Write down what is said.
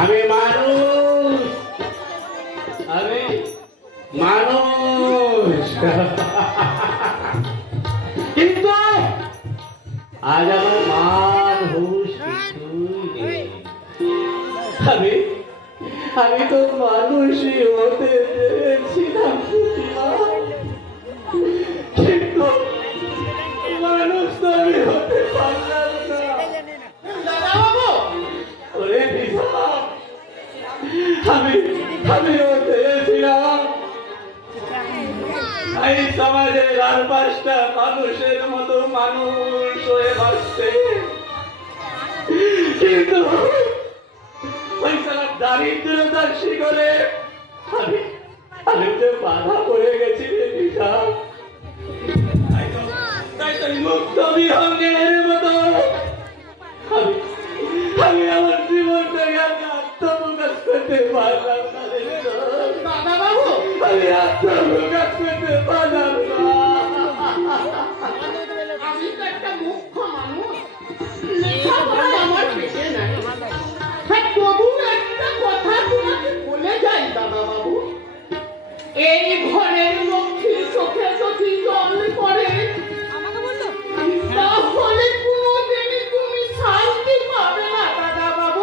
আমি মানুষ, আমি মানুষ, কিন্তু আজ আমার মান হুঁশ কিছুই নেই। আমি তো মানুষই হতে চেয়েছিলাম, কিন্তু মানুষ তো আমি হতে পারলাম না। ওরে বিধবা, আমি চেয়েছিলাম এই সমাজের আর পাঁচটা মানুষের মতো মানুষ হয়ে বাঁচতে, কিন্তু ওই সারা দারিদ্রতার শিকলে আমি তো বাধা পড়ে গেছি রে বিধা। তাই তো মুক্ত বিহঙ্গের মতো আমি আমার জীবনটাকে আমি আত্মপ্রকাশ করতে পারলাম না রে দাদা বাবু, আমি আত্মপ্রকাশ করতে পারলাম না। আমি তো একটা মুখ্য মানুষ, লেখাপড়া আমার পেটে নাই। হ্যাঁ, তবু একটা কথা তোমাকে বলে যাই দাদা বাবু, এই